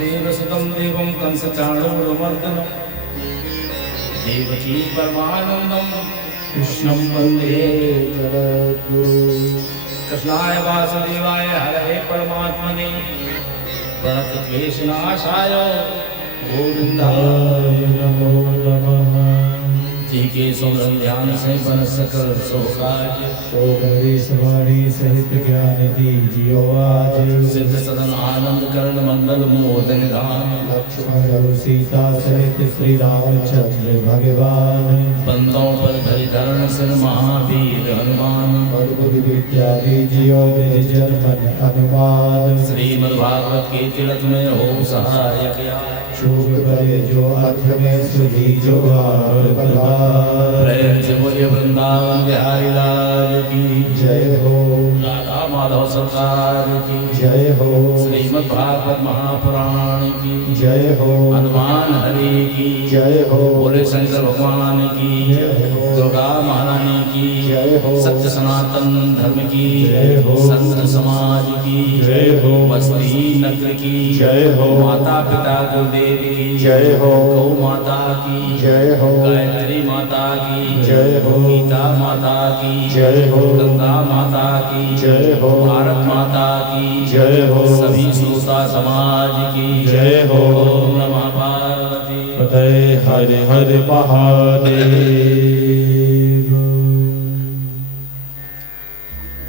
वसुदेवसुतं देवं कंसचाणूरमर्दनं देवकी परमानन्दं कृष्णं वन्दे जगद्गुरुं। कृष्णाय वासुदेवाय हरये परमात्मने प्रणतक्लेशनाशाय गोविन्दाय नमो नमः। जी के सुमरन ध्यान से बन सकल सोकाज सोगरी सवारी सहित ज्ञान दीजियो आज। सिद्ध सदन आनंद करण मंगल मोदन राम लक्ष्मण सीता सहित श्री रामचंद्र भगवान। बंदों पर धरि धरण सिर महावीर हनुमान। बुद्धि विद्या दीजियो निर्जन मन हनुमान। श्रीमद्भागवत के तिलक में हो सहायक शुभ करे जो अर्थ में सुधी जो वृंदावन बिहारी लाल की जय हो। राधा माधव सरकार की जय हो। श्रीमद्भागवत महापुराण की जय हो। हनुमान हरि की जय हो। बोले शंकर भगवान की दुर्गा महारानी की जय हो। सत्य सनातन धर्म की जय हो। संत समाज की जय हो। बस्ती नगर की जय हो। माता पिता गुरुदेव की जय हो। गौ माता की जय हो। गायत्री माता की जय हो। गीता माता की जय हो। गंगा माता की जय हो। भारत माता की जय हो। सभी श्रोता समाज की जय हो। ओम नमः पार्वती पते हर हर महादेव।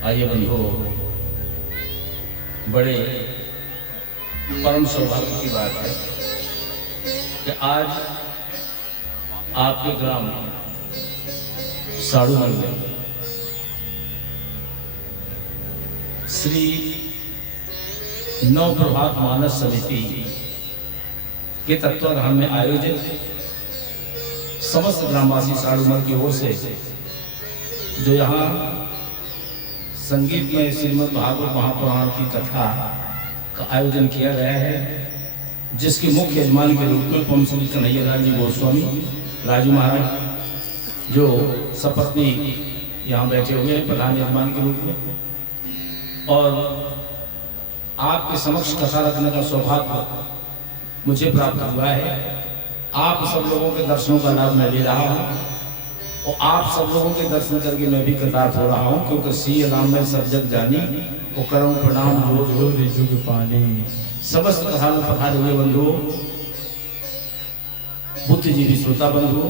आइए बंधु, बड़े परम सौभाग्य की बात है कि आज आपके ग्राम साड़ूमल में श्री नवप्रभात मानस समिति के तत्वाधान में आयोजित समस्त ग्रामवासी साड़ूमल की ओर से जो यहाँ संगीत में श्रीमद् भागवत महापुराण की कथा का आयोजन किया गया है, जिसके मुख्य यजमान के रूप में परम श्री कन्हैया जी गोस्वामी राजू महाराज जो सपत्नी यहाँ बैठे हुए हैं प्रधान यजमान के रूप में, और आपके समक्ष कथा रखने का सौभाग्य मुझे प्राप्त हुआ है। आप सब लोगों के दर्शनों का लाभ मैं ले रहा हूँ और आप सब लोगों के दर्शन करके मैं भी कृतार्थ हो रहा हूँ, क्योंकि सी राम में सब जग जानी वो करम प्रणाम जो जुग पानी। समस्त कथा में पधारे हुए बंधु, बुद्धिजीवी श्रोता बंधु,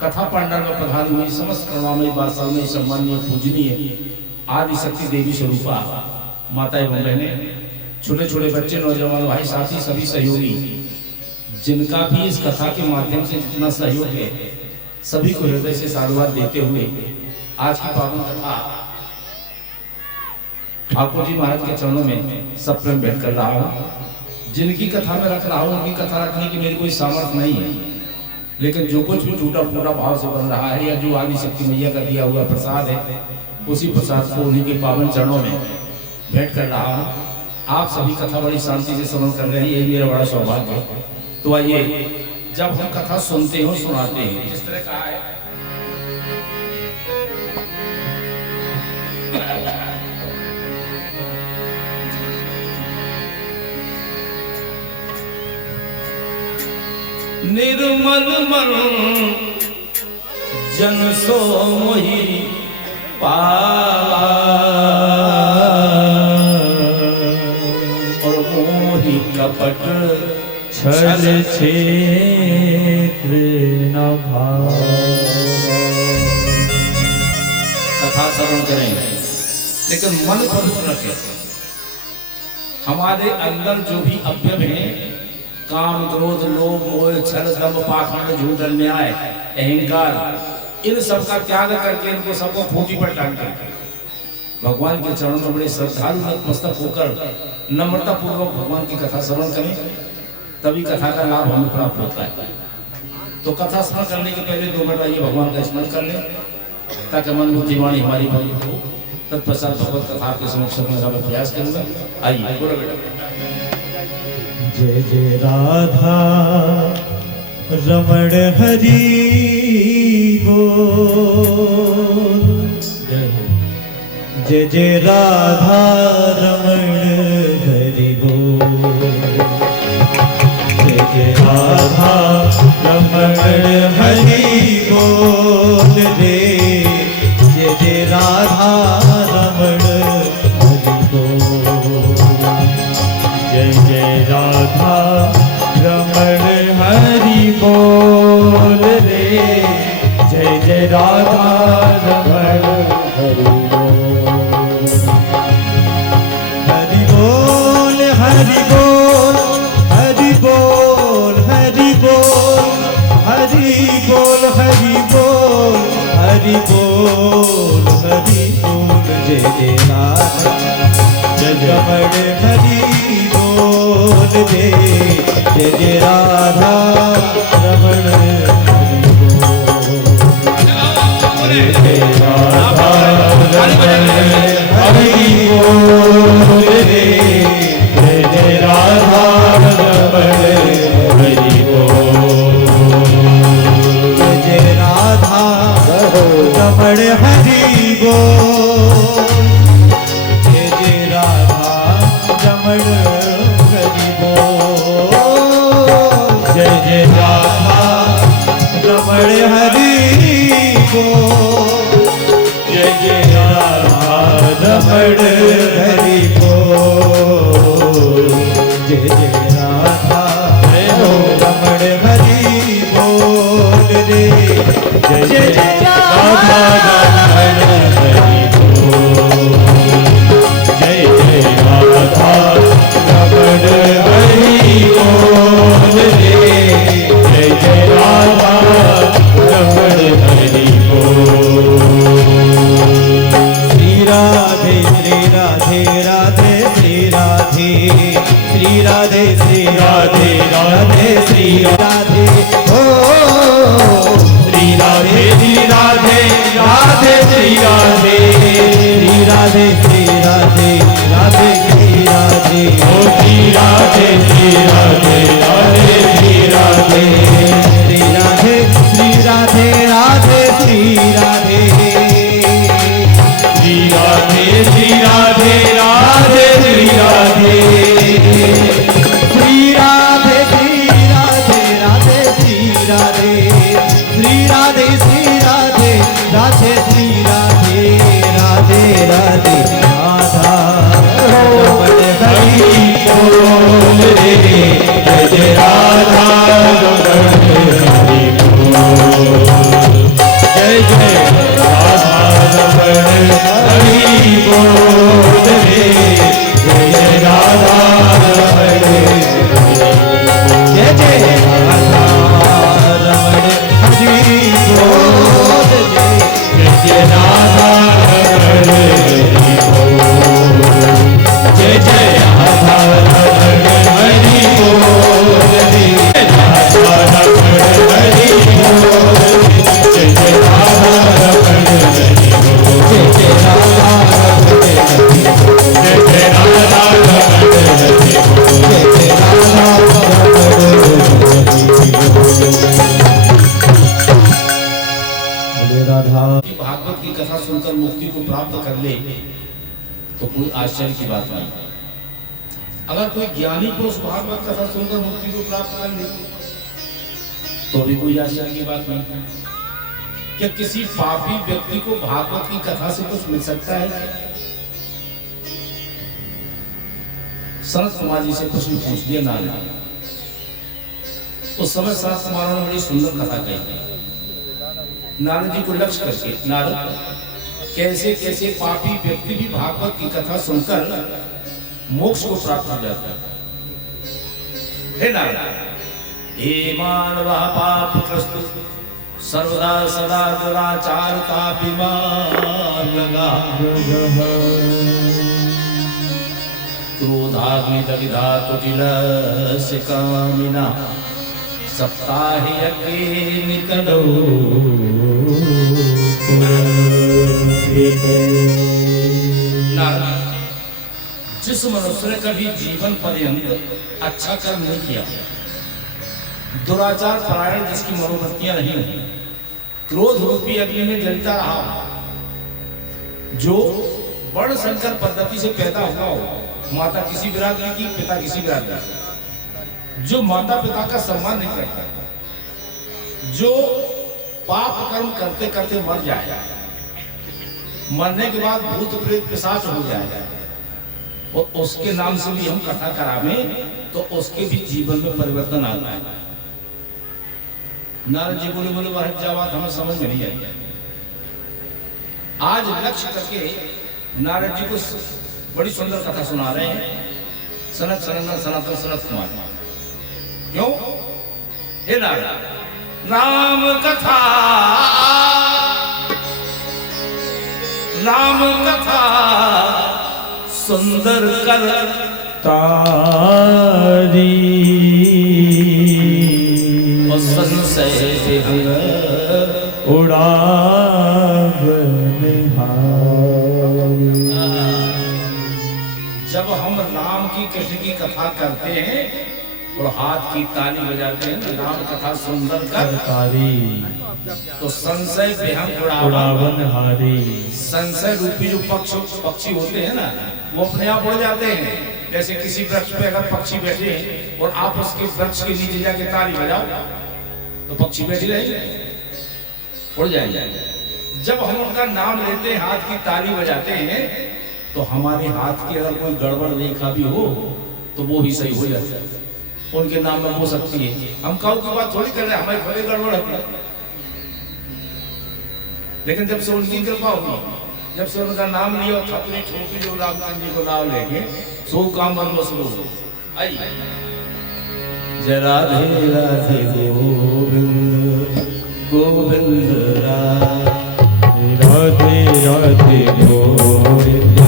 कथा पांडव में पधारी हुई समस्त करुणामयी वात्सल्यमयी सम्माननीय पूजनीय आदि शक्ति देवी स्वरूपा माता एवं बहने, छोटे छोटे बच्चे, नौजवान भाई साथी, सभी सहयोगी जिनका भी इस कथा के माध्यम से जितना सहयोग है, सभी को हृदय से साधुवाद देते हुए आज की पावन कथा ठाकुर जी महाराज के चरणों में सब प्रेम भेंट कर रहा हूँ। जिनकी कथा में रख रहा हूँ उनकी कथा रखने की मेरी कोई सामर्थ्य नहीं है, लेकिन जो कुछ भी टूटा फूटा भाव से बन रहा है या जो आदि शक्ति मैया का दिया हुआ प्रसाद है, उसी प्रसाद को उन्हीं के पावन चरणों में भेंट कर रहा हूँ। आप सभी कथा बड़ी शांति से श्रवण कर रहे हैं, यही मेरा बड़ा सौभाग्य है। तो आइए, जब हम कथा सुनते हो सुनाते हैं, जिस तरह का है निर्मल मन जन सो मोहि और मोहि कपट छल क्षेत्र न भाव। कथा श्रवण करें लेकिन मन पवित्र रखें। हमारे अंदर जो भी अवयव हैं, काम क्रोध लोभ मोह छल दम्भ पाखंड झूठ अन्याय अहंकार, इन सब का त्याग करके इनको सबको खूंटी पर टांग करके भगवान के चरणों में बड़े श्रद्धालु नतमस्तक होकर नम्रता पूर्वक भगवान की कथा श्रवण करें, तभी कथा का लाभ हमें प्राप्त होता है। तो कथा स्मरण करने के पहले 2 मिनट आइए भगवान का स्मरण कर लें, ताकि मन बुद्धिवाणी हमारी बनी हो। तत्पश्चात भगवत कथा के समक्ष में का प्रयास करूंगा। आइए बोलो बेटा। जय जय राधा रमण हरि बोल। जय जय राधा रमण हरि बोल। जय जय राधा रमण हरि बोल हरि बोल हरि बोल हरि बोल हरि बोल हरि बोल हरि बोल हरि बोल जय जय राधा जय रमण हरि बोल जय जय राधा रमण हरि बोल जय राधा रमण हरि बोल जय जय राधा रमण हरि बोल जय जय राधा रमण हरि बोल जय जय राधा रमण हरि बोल जय जय राधा रमण हरि बोल जय जय राधा रमण हरि बोल जय जय राधा रमण हरि बोल रे जय जय राधा रमण हरि बोल जय जय राधा रमण हरि बोल रे जय जय राधा रमण हरि बोल श्री राधे राधे श्री राधे श्री राधे श्री राधे राधे श्री राधे ओ श्री राधे राधे श्री राधे श्री राधे श्री राधे राधे श्री राधे ओ श्री राधे राधे श्री राधे श्री राधे श्री राधे राधे श्री राधे श्री राधे श्री राधे राधे श्री राधे श्री राधे श्री राधे राधे श्री राधे श्री राधे श्री राधे राधे श्री राधे राधे राधे राधा रमण हरि बोल रे जय जय राधा रमण हरि बोल जय जय राधा रमण हरि बोल रे जय जय राधा रमण जय जय राधा रमण हरि बोल जय जय राधा रमण हरि बोल जय जय राधा रमण हरि बोल जय राधा रमण हरि बोल जय जय राधा रमण हरि बोल जय जय राधा रमण हरि बोल जय जय राधा रमण हरि बोल जय जय राधा रमण राधा भागवत की कथा सुनकर मुक्ति को प्राप्त कर ले तो कोई आश्चर्य की बात नहीं। अगर कोई ज्ञानी को उस भागवत कथा सुनकर मुक्ति को प्राप्त कर ले तो भी कोई आश्चर्य की बात नहीं। क्या किसी पापी व्यक्ति को भागवत की कथा से कुछ मिल सकता है? सनत कुमार जी से कुछ पूछ दिया नारद। उस समय सनत कुमार ने बड़ी सुंदर कथा कही। नारद जी को लक्ष्य करके, नारद कैसे कैसे पापी व्यक्ति भी भागवत की कथा सुनकर मोक्ष को प्राप्त हो जाता है। हे नारद, हे मानव पाप प्रस्तुत सर्वदा सदा दुराचार तापिमार्गा क्रोधाग्नि दग्धा कुटिलस्य कामिना सप्ताहि यज्ञे निकलो नारद, जिस मनुष्य ने कभी जीवन पर्यंत अच्छा कर्म नहीं किया, दुराचार परायण जिसकी मनोवृत्तियां नहीं हुई, क्रोध रूपी अग्नि में जलता रहा, जो वर्ण संकर पद्धति से पैदा हुआ हो, माता किसी बिरादरी की, पिता किसी बिरादरी की, जो माता पिता का सम्मान नहीं करता, जो पाप कर्म करते करते मर जाए, मरने के बाद भूत प्रेत पिशाच हो जाए और उसके नाम से भी हम कथा करावें तो उसके भी जीवन में परिवर्तन आता है। नारद जी बोले बोले वह क्या बात हमें समझ में नहीं आई। आज लक्ष्य करके नारद जी को बड़ी सुंदर कथा सुना रहे हैं सनत सनंदन सनातन सनत कुमार। क्यों? हे नारद, नाम कथा सुंदर कर तारी संशय उड़ाव जब हम राम की कृष्ण की कथा करते हैं और हाथ की ताली बजाते हैं, राम कथा सुंदर कर तारी तो संशय बेहंग उड़ावन हारी। संशय रूपी जो पक्षी होते हैं ना, वो अपने आप उड़ जाते हैं। जैसे किसी वृक्ष पे अगर पक्षी बैठे हैं और आप उसके वृक्ष के नीचे जाके ताली बजाओ तो पक्षी बैठी रहेंगे, उड़ जाएंगे। जब हम उनका नाम लेते हैं, हाथ की ताली बजाते हैं, तो हमारे हाथ की अगर कोई गड़बड़ रेखा भी हो तो वो भी सही हो जाता है, उनके नाम में हो सकती है। हम काऊ की बात थोड़ी कर रहे हैं, हमारी थोड़ी गड़बड़ है। लेकिन जब से उनकी कृपा होगी, जब से उनका नाम लिया, अपनी छोटी जो रामचंद्र जी को नाम लेके सो काम बन शुरू। आइए जय राधे राधे गोविंद गोविंद राधे राधे गोविंद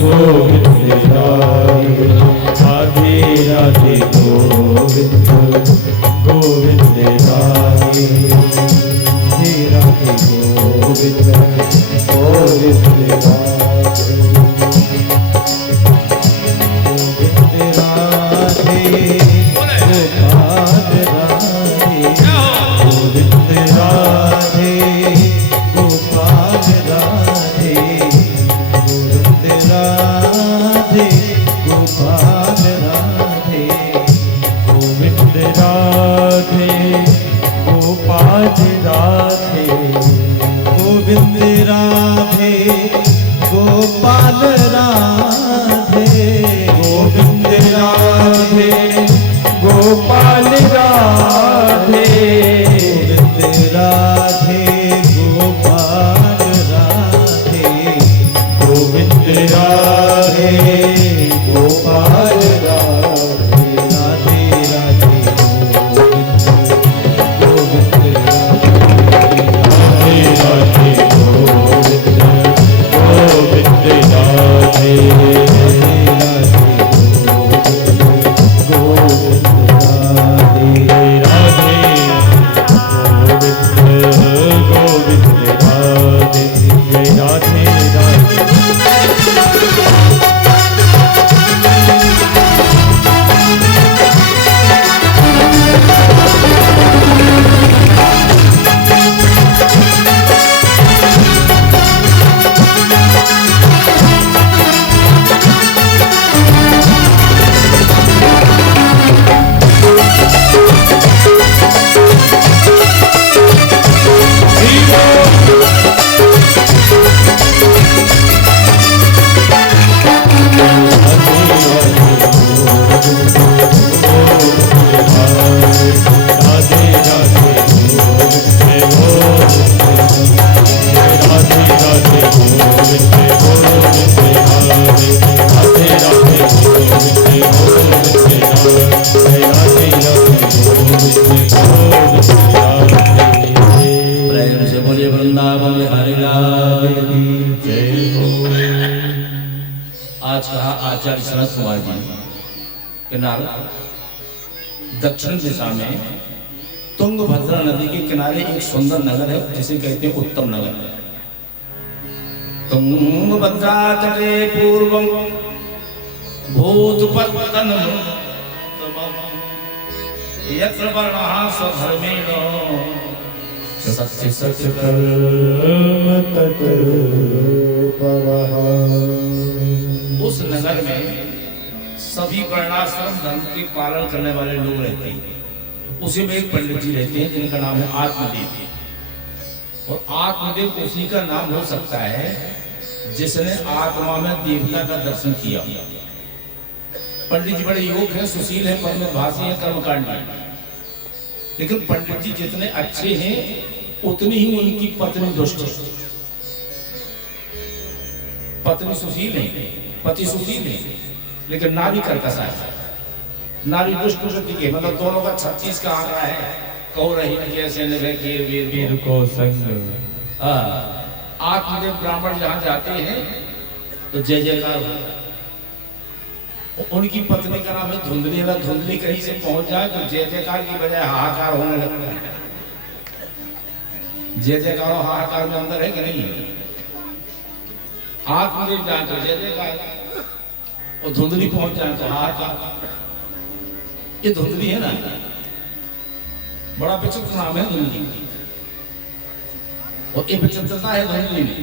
गोविंद राधे राधे गोविंद गोविंद राधे राधे गोविंद गोविंद राधे दक्षिण दिशा में तुंगभद्रा नदी के किनारे एक सुंदर नगर है जिसे कहते हैं उत्तम नगर। तुंगभद्रा तटे पूर्वम भूतपत्तनम यत्र वर्णः स्वधर्मेण सत्य सत्य कर्म तत्परः। उस नगर में सभी वर्णाश्रम धर्म के पालन करने वाले लोग रहते हैं। उसी में एक पंडित जी रहते हैं जिनका नाम है आत्मदेव। और आत्मदेव उसी का नाम हो सकता है जिसने आत्मा में देवता का दर्शन किया। पंडित जी बड़े योग हैं, सुशील हैं, परमभाषी हैं, कर्मकांडी। लेकिन पंडित जी जितने अच्छे हैं उतनी ही उनकी पत्नी दुष्ट है। पत्नी सुशील है, पति सुशील है, लेकिन नारी कर्कश है। नारी दुष्ट प्रकृति के, मतलब दोनों का 36 का आंकड़ा है। कहो रही कैसे वीर को संग। आत्मदेव ब्राह्मण जहां जाते हैं तो जय जयकार होता है। उनकी पत्नी का नाम है धुंधली। अगर धुंधली कहीं से पहुंच जाए तो जय जयकार की बजाय हाहाकार होने लगता है। जय जयकार और हाहाकार में अंतर है कि नहीं? आत्मदेव जाए तो जय जयकार और धुंधली पहुंच जाए तो हाहाकार। ये धुंधली है ना, बड़ा विचित्र नाम है धुंधली, और ये विचित्रता है धुंधली में।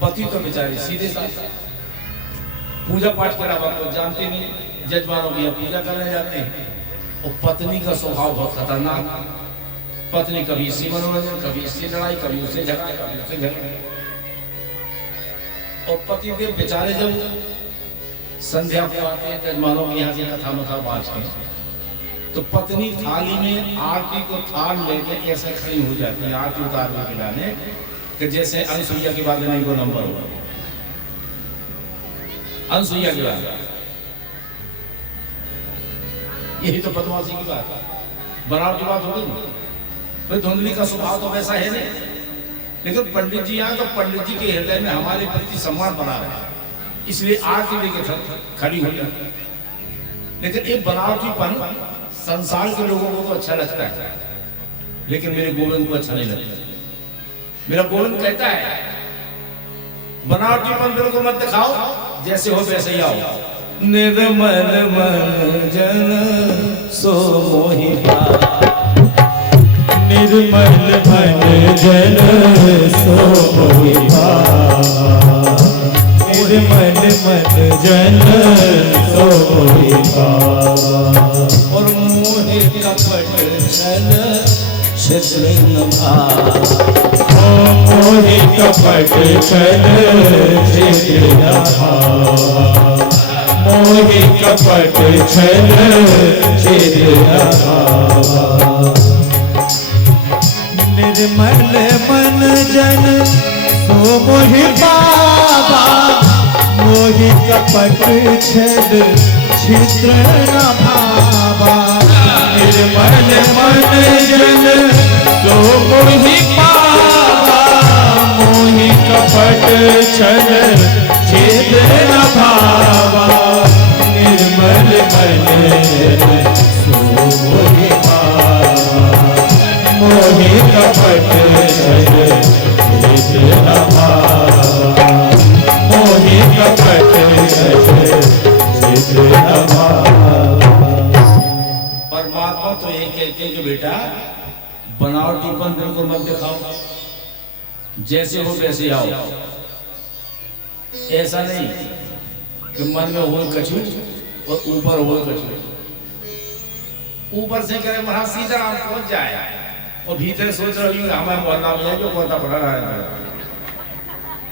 पति तो बेचारे सीधे साथ पूजा पाठ करा तो जानते नहीं, जजमानों की पूजा करने जाते हैं। और पत्नी का स्वभाव बहुत खतरनाक। पत्नी कभी इसी मनोरंजन, कभी इससे लड़ाई, कभी उससे झगड़ा, कभी उससे झगड़ा। और पति के बेचारे जब संध्या को आते हैं जजमानों के यहाँ से कथा मथा बाज के, तो पत्नी थाली में आरती को थाल लेके ऐसे खड़ी हो जाती है आरती उतारने के लाने, कि जैसे अनसुईया की बात नहीं को नंबर होगा। अनसुईया की बात, यही तो बदमाशी की बात, बनावट की बात होगी। भाई धुंधली का स्वभाव तो वैसा है नहीं, लेकिन पंडित जी आए तो पंडित जी के हृदय में हमारे प्रति सम्मान बना है, इसलिए आरती लेके खड़ी हो जाती। लेकिन ये बनावटीपन संसार के लोगों को तो अच्छा लगता है, लेकिन मेरे गोविंद को अच्छा नहीं लगता। मेरा गोविंद कहता है बनावटीपन बिल्कुल मत दिखाओ, जैसे हो वैसे ही आओ। निर्मल मन जन सो मोहि भाव, निर्मल मन जन सो मोहि भाव, निर्मल मन जन सो मोहि भाव। और मोहे कपट छल छिद्र भाव, मोहि कपट छल छिद्र भाव, मोहि कपट छल छिद्र भाव। निर्मल मन जन सो मोहि बाबा, मोहि कपट छल छिद्र न भावा। निर्मल मन जन सो मोहि बाबा, मोहि कपट छल छिद्र न भावा। निर्मल मन जन सो मोहि बाबा, मोहि कपट छल छिद्र न भावा, मोहि कपट छल छिद्र न भावा। परमात्मा तो ये कहते हैं कि बेटा बनावटीपन बिल्कुल मत दिखाओ, जैसे हो वैसे आओ। ऐसा नहीं कि मन में हो कछू और ऊपर हो कछू, ऊपर से करे वहां सीधा हम पहुंच जाए और भीतर सोच रही हूँ हमारे मोहल्ला में जो कोता पड़ा रहा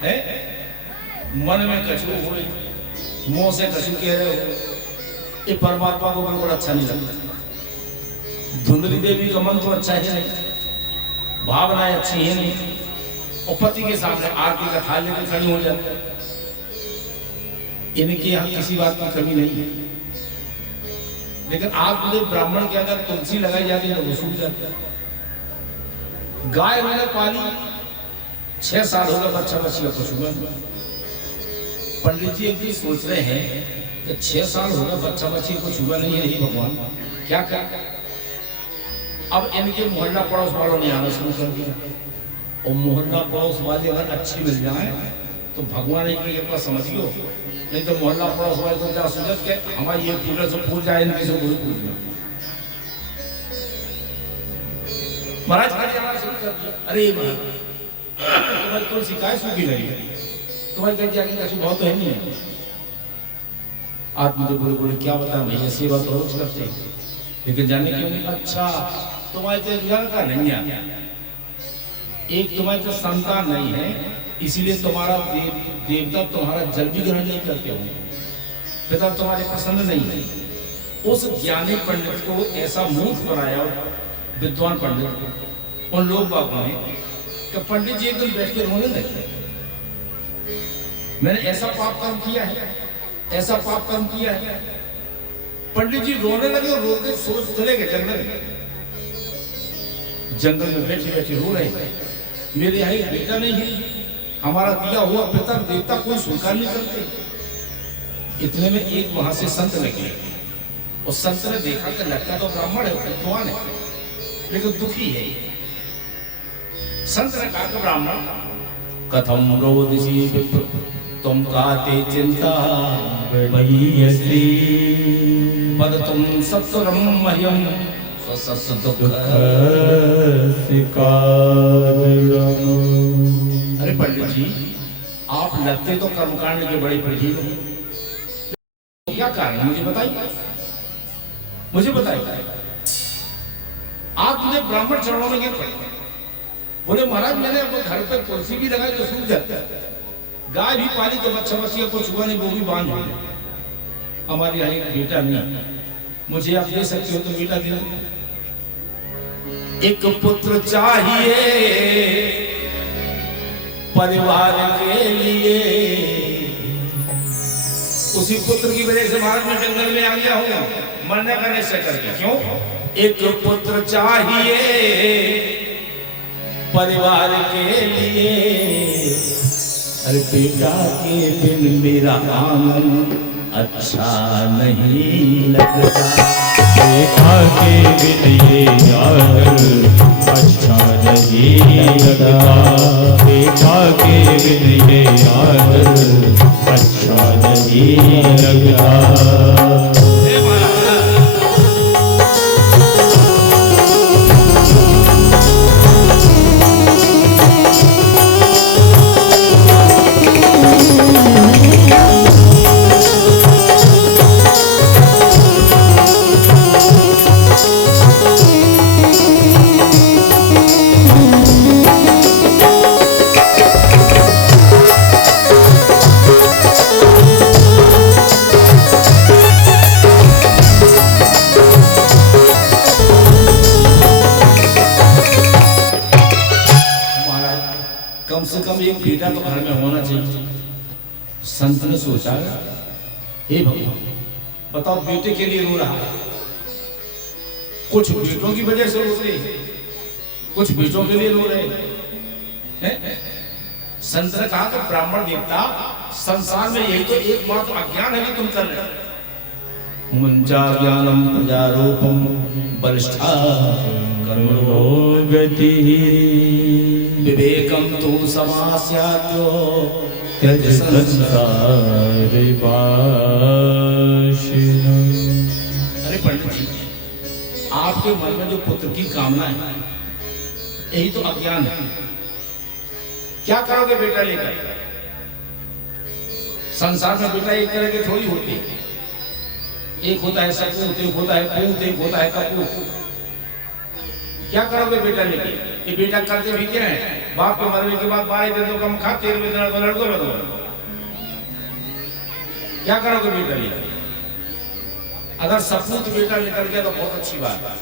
है। मन में कछू हो, मुंह से कछू कह रहे हो, ये परमात्मा को बिल्कुल अच्छा नहीं लगता। धुंधली देवी का मन तो अच्छा है नहीं, भावनाएं अच्छी है नहीं, और पति के सामने आरती का थाल लेकर खड़ी हो जाती है। इनके यहाँ किसी बात की कमी नहीं है, लेकिन आप ब्राह्मण के अगर तुलसी लगाई जाती है तो वो सूख जाता है। गाय मैंने पाली 6 साल हो गए, बच्चा बच्ची का पशु। पंडित जी एक चीज सोच रहे हैं कि 6 साल हो गए बच्चा बच्ची को छुआ नहीं है, भगवान क्या कर। अब इनके मोहल्ला पड़ोस वालों ने आना शुरू कर दिया, और मोहल्ला पड़ोस वाले अगर अच्छी मिल जाए तो भगवान एक कृपा समझियो, नहीं तो मोहल्ला पड़ोस वाले तो क्या सोचत के हमारे ये पूरे से पूछ जाए, इनकी से पूछ जाए। महाराज शुरू कर दिया, अरे तुम्हारी कौन शिकायत सूखी रही है, तुम्हारी कहीं जाके कहीं बहुत तो है नहीं है। आदमी तो बोले बोले क्या बता भैया, सेवा तो रोज करते हैं, लेकिन जाने क्यों? अच्छा तुम्हारे तो लड़का नहीं है, एक तुम्हारे तो संतान नहीं है, इसीलिए तुम्हारा देवता तुम्हारा जल भी ग्रहण नहीं करते होंगे, पिता तुम्हारे प्रसन्न नहीं है। उस ज्ञानी पंडित को ऐसा मूर्ख बनाया विद्वान पंडित उन लोग बाबू ने कि पंडित जी एकदम बैठ के रोने लगे, मैंने ऐसा पाप कर्म किया है, ऐसा पाप कर्म किया है। पंडित जी रोने लगे और रो के सोच चले गए जंगल में बैठे बैठे रो रहे, मेरे यहाँ एक बेटा नहीं है, हमारा दिया हुआ पिता देवता कोई स्वीकार नहीं करते। इतने में एक वहां से संत निकले, उस संत ने देखा कि लगता तो ब्राह्मण है, विद्वान है, लेकिन दुखी है। संत ने कहा कि ब्राह्मण कथम रोदिसी विप्र तुम काते चिंता बलियसी पद तुम सत्वरम मह्यम स्वसस दुख। अरे पंडित जी, आप लगते तो कर्मकांड के बड़े प्रवीण हो, क्या कारण है मुझे बताइए, मुझे बताइए। आप मुझे ब्राह्मण चरणों में गिर पड़े, बोले महाराज मैंने अपने घर पे तुलसी भी लगाई तो सूख जाता है, गाय भी पाली तो बच्चा बच्चिया कुछ हुआ नहीं, वो भी बांध हो, हमारे यहाँ एक बेटा नहीं, मुझे आप दे सकते हो तो बेटा दे। एक पुत्र चाहिए परिवार के लिए, उसी पुत्र की वजह से महाराज मैं जंगल में आ गया हूँ मरने का निश्चय करके। क्यों? एक पुत्र चाहिए परिवार के लिए, अरे बेटा के बिन मेरा आंगन अच्छा नहीं लगता, बेटा के बिन ये आंगन अच्छा नहीं लगता, बेटा के बिन ये आंगन अच्छा नहीं लगता। एक बेटा तो घर में होना चाहिए। संत ने सोचा, हे भगवान बताओ बेटे के लिए रो रहा है, कुछ बेटों की वजह से रो रहे, कुछ बेटों के लिए रो रहे हैं। संत ने कहा कि ब्राह्मण देवता संसार में यही तो एकमात्र अज्ञान है कि तुम कर रहे हो। मुंजा ज्ञानम प्रजारूपम बलिष्ठा कर्मणो गति विवेकम तु समास्यात्यो त्यज संसार वाशिन। अरे पंडित जी, आपके मन में जो पुत्र की कामना है यही तो अज्ञान है। क्या करोगे बेटा लेकर? संसार में बेटा एक तरह के थोड़ी होती है, एक होता है सपूत, एक होता है पूत, एक होता है कपूत। क्या करोगे बेटा लेके? ये बेटा करते भी क्या है, बाप के मरने के बाद 12 दिन तो कम खा, 13वें दिन तो लड़कों में दो। क्या करोगे बेटा लेके? अगर सपूत बेटा निकल गया तो बहुत अच्छी बात है,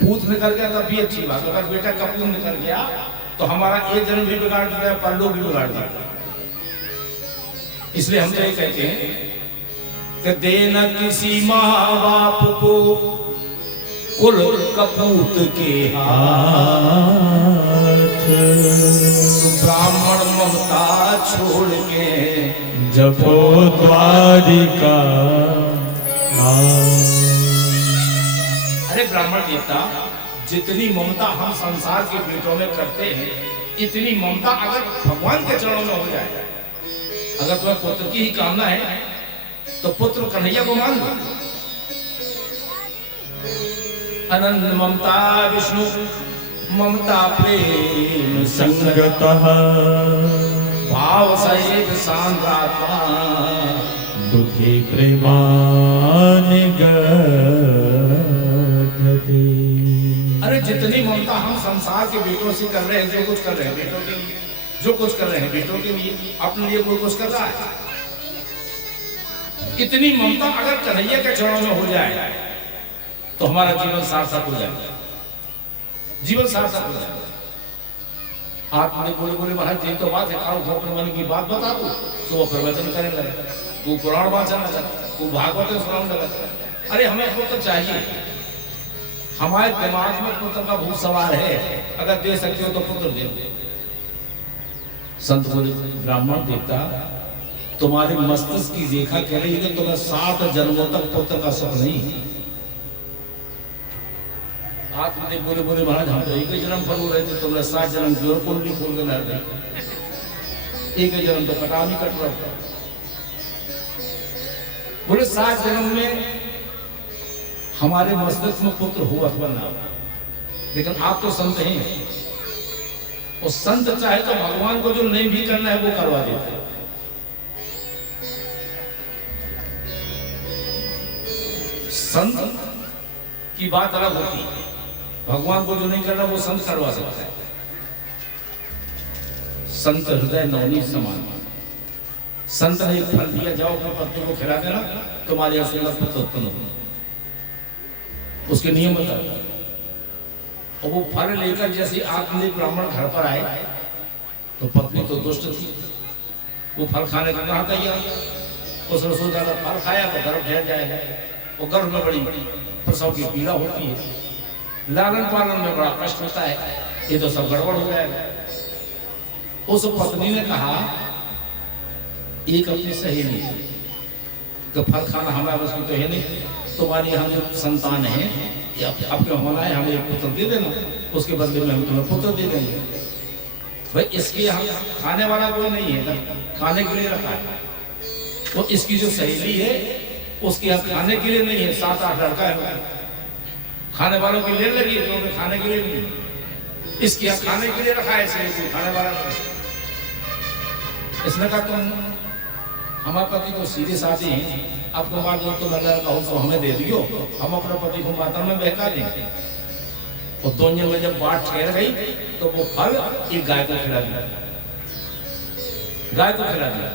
पूत निकल गया तब भी अच्छी बात। अगर बेटा कपूत निकल गया तो हमारा ये जन्म भी बिगाड़ दिया, परलोक भी बिगाड़ दिया। इसलिए हम तो ये कहते हैं कि देना किसी माँ बाप को कुल कपूत के हाथ, ब्राह्मण ममता छोड़ के जपो द्वारिका। अरे ब्राह्मण देवता, जितनी ममता हम संसार के बेटों में करते हैं, इतनी ममता अगर भगवान के चरणों में हो जाए, अगर तुम्हें पुत्र की ही कामना है तो पुत्र कन्हैया को मान लो। अनंत ममता विष्णु ममता प्रेम संगतः भाव सहित सांद्रता दुखी प्रेमानि गद्धते। अरे जितनी ममता हम संसार के बेटों से कर रहे हैं, जो कुछ कर रहे हैं बेटों के लिए, जो कुछ कर रहे हैं बेटों के लिए, अपने लिए कोई कुछ कर रहा है। इतनी ममता अगर कन्हैया के चरणों में हो जाए तो हमारा जीवन सार्थक हो जाएगा, जीवन सार्थक हो जाएगा। आप मुझे बोले बोले महाराज जी तो बात है, काल खोपड़ मन की बात बता दो तो वो प्रवचन करने लगे, वो पुराण वाचन लगा, वो भागवत सुनाने लगा। अरे हमें पुत्र चाहिए, हमारे दिमाग में पुत्र का भूत सवार है, अगर दे सकते हो तो पुत्र दे। संत बोले ब्राह्मण देवता तुम्हारे मस्तिष्क की रेखा कह रही है कि तुम्हें 7 जन्मों तक पुत्र का सुख नहीं। आप मुझे बोले बोले महाराज हम तो एक ही जन्म फल हो रहे थे, तुमने 7 जन्म की और कुंडली खोल के लड़ गए, एक ही जन्म तो कटा नहीं कट रहा। बोले 7 जन्म में हमारे मस्तिष्क में पुत्र हो अथवा ना हो, लेकिन आप तो संत हैं, और संत चाहे तो भगवान को जो नहीं भी करना है वो करवा देते। संत की बात अलग होती है, भगवान को जो नहीं करना वो संत करवा सकता है। संत हृदय नवनीत समान, संत ने एक फल दिया, जाओ अपने पत्नी को खिला देना, तुम्हारे यहाँ सुंदर पुत्र उत्पन्न हो, उसके नियम बता। और वो फल लेकर जैसे आत्मनि ब्राह्मण घर पर आए तो पत्नी तो दुष्ट थी, वो फल खाने का कहा तैयार, उसने सोचा था फल खाया तो गर्भ ठहर जाएगा, और गर्भ में बड़ी प्रसव की पीड़ा होती है, लालन पालन में बड़ा कष्ट होता है, ये तो सब गड़बड़ हो जाएगा। उस पत्नी ने कहा एक अपनी सहेली तो फल खाना हमारे उसकी तो है नहीं, तुम्हारी हम जो संतान है आपके होना है, हमें एक पुत्र दे देना, उसके बदले में हम तुम्हें पुत्र दे देंगे। भाई इसके यहाँ खाने वाला कोई नहीं है, खाने के लिए रखा है, तो इसकी जो सहेली है उसके यहाँ खाने के लिए नहीं है, 7-8 लड़का है, खाने वालों के लिए लगी तो खाने के लिए नहीं, इसके यहाँ खाने के लिए रखा है, इसलिए कोई खाने वाला नहीं। इसने कहा तुम हमारे पति को सीधे साधे हैं, अब तुम्हारा जो तो लगा कहूँ तो हमें दे दियो, हम अपने पति को माता में बहका देंगे। और दोनों में जब बात ठहर गई तो वो फल एक गाय को खिला दिया, गाय को खिला दिया।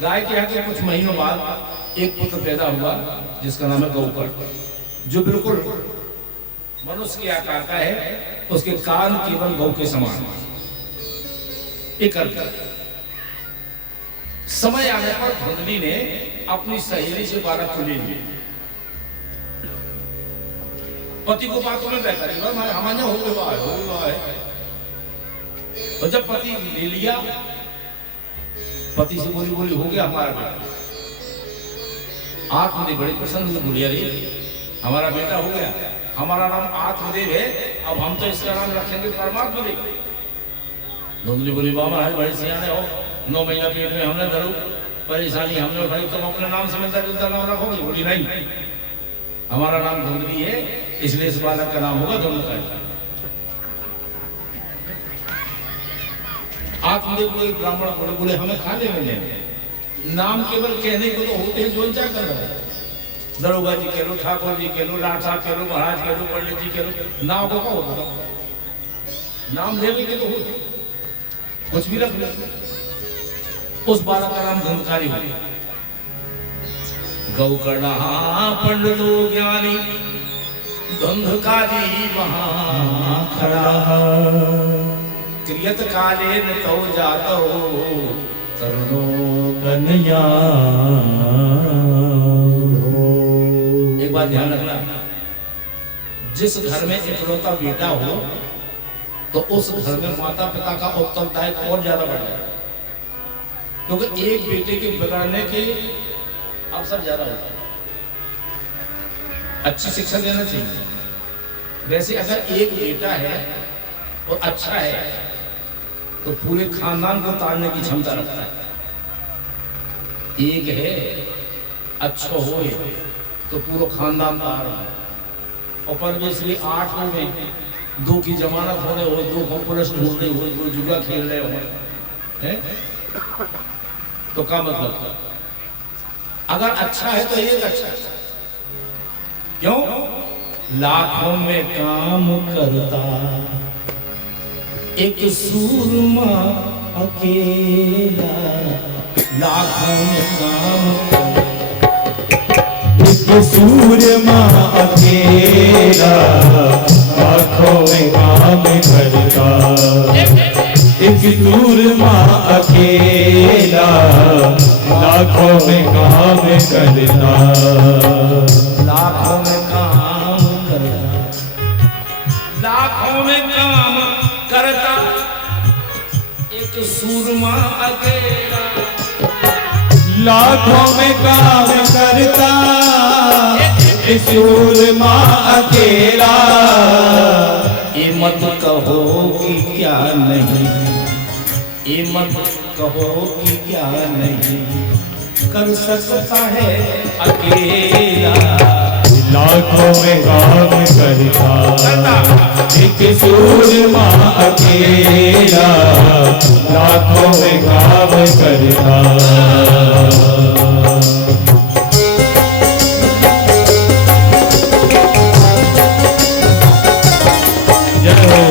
गाय के आगे कुछ महीनों बाद एक पुत्र पैदा हुआ जिसका नाम है गौपर, जो बिल्कुल मनुष्य के आकार का है, उसके कान केवल गौ के समान। एक समय आने पर धुंधली ने अपनी सहेली से बालक को ले लिया, पति को बातों में बैठा दिया, हमारे हो गया है। और जब पति ले लिया, पति से बोली बोली हो गया हमारा बेटा, आत्मदेव बड़ी प्रसन्न बोलिया रे हमारा बेटा हो गया, हमारा नाम आत्मदेव है, अब हम तो इसका नाम रखेंगे परमात्मा देव। धुंधली बोली बाबा है बड़े सियाने हो, 9 महीना पेट में हमने धरू, परेशानी हमने उठाई, तुम अपने नाम से मिलता जुलता नाम रखोगे? बोली नहीं, हमारा नाम धुंधली है, इसलिए इस बालक का नाम होगा धुंधली। आत्मदेव को एक ब्राह्मण बोले बोले हमें खाने में लेने, नाम केवल कहने को तो होते हैं, जो क्या कर रहे हैं, दरोगा जी कह लो, ठाकुर जी कह लो, लाट साहब कह लो, महाराज कह लो, पंडित जी कह लो, नाम को क्या होता, नाम लेने के तो होते, कुछ भी रख लो। उस बालक का नाम धुंधकारी हो गया। गौकर्णा पंडितो ज्ञानी धुंधकारी महाखरा, क्रियत काले न तो जातो तरुणो कन्या। एक बात ध्यान रखना, जिस घर में इकलौता बेटा हो तो उस घर में माता पिता का उत्तरदायित्व और ज्यादा बढ़ जाए, क्योंकि एक बेटे के बिगड़ने के अवसर ज्यादा होता है। अच्छी शिक्षा देना चाहिए। वैसे अगर एक बेटा है और अच्छा है तो पूरे खानदान को तारने की क्षमता रखता है। एक है अच्छा हो तो पूरा खानदान तार रहा है, और परमेश्वरी 8 लोग हैं, 2 की जमानत होने हो, 2 को पुलिस ढूंढ रही हो, 2 जुआ खेल रहे हो, हैं? तो क्या मतलब? अगर अच्छा है तो एक अच्छा है। क्यों? लाखों में काम करता एक सूरमा अकेला, लाखों में काम करता सूरमा अकेला आँखों में काम करता, एक सूरमा अकेला लाखों में काम करता, लाखों में काम करता, लाखों में काम करता, एक सूरमा अकेला, लाखों में काम करता, एक सूरमा अकेला। ये मत कहो कि क्या नहीं, ये मत कहो कि क्या नहीं कर सकता है अकेला, लाखों में काम करता, एक सूरमा अकेला लाखों में काम करता। जय हो।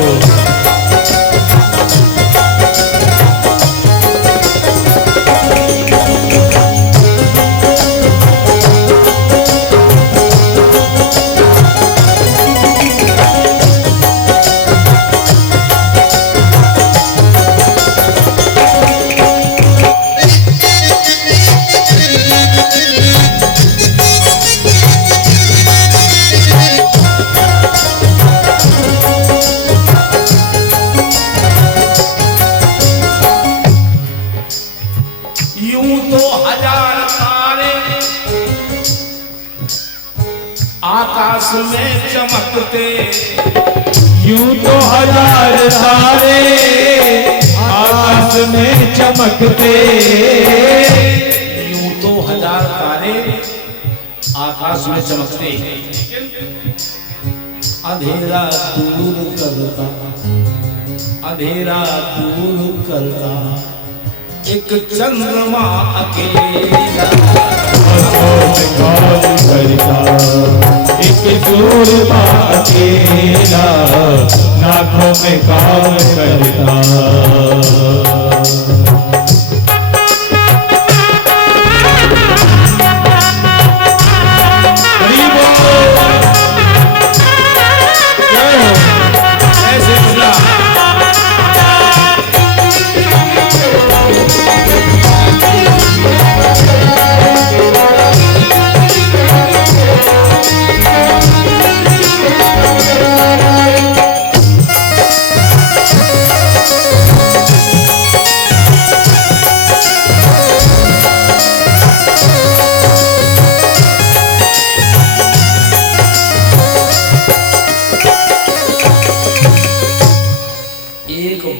यूं तो हजार तारे आकाश में चमकते, यूं तो हजार तारे आकाश में चमकते, यूं तो हजार तारे आकाश में चमकते, अंधेरा दूर करता, अंधेरा दूर करता, एक चंद्रमा अकेला, आँखों में काम करता, एक सूरमा अकेला लाखों में काम करता। हरि बोल। जय हो। ऐसे खुला